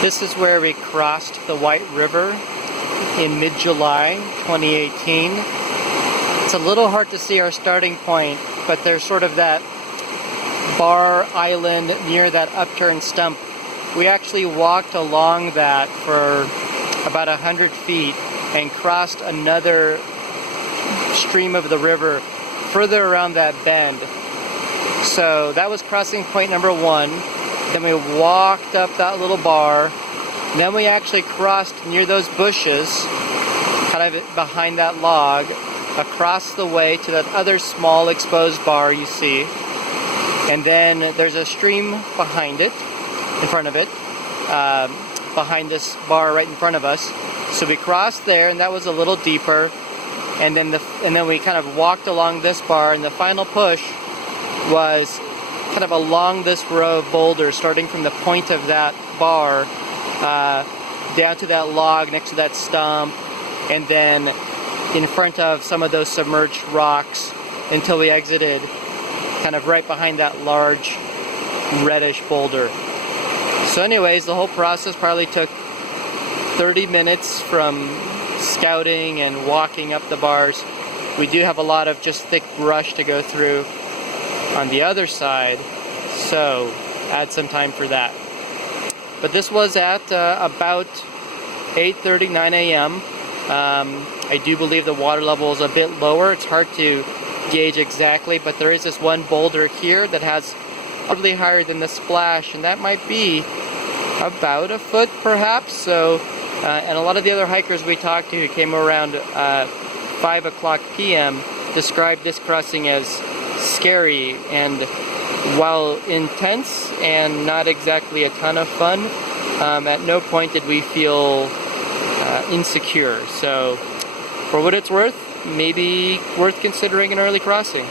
This is where we crossed the White River in mid-July 2018. It's a little hard to see our starting point, but there's sort of that bar island near that upturned stump. We actually walked along that for about 100 feet and crossed another stream of the river further around that bend. So that was crossing point number one. Then we walked up that little bar. Then we actually crossed near those bushes, kind of behind that log, across the way to that other small exposed bar you see. And then there's a stream behind it, in front of it, behind this bar right in front of us. So we crossed there, and that was a little deeper. And then we kind of walked along this bar, and the final push was kind of along this row of boulders, starting from the point of that bar down to that log next to that stump, and then in front of some of those submerged rocks until we exited kind of right behind that large reddish boulder. So anyways, the whole process probably took 30 minutes from scouting and walking up the bars. We do have a lot of just thick brush to go through on the other side, so add some time for that. But this was at about 8:30, 9 a.m. I do believe the water level is a bit lower. It's hard to gauge exactly, but there is this one boulder here that has probably higher than the splash, and that might be about a foot perhaps. So and a lot of the other hikers we talked to who came around 5 o'clock p.m. described this crossing as scary, and while intense and not exactly a ton of fun, at no point did we feel insecure. So for what it's worth, maybe worth considering an early crossing.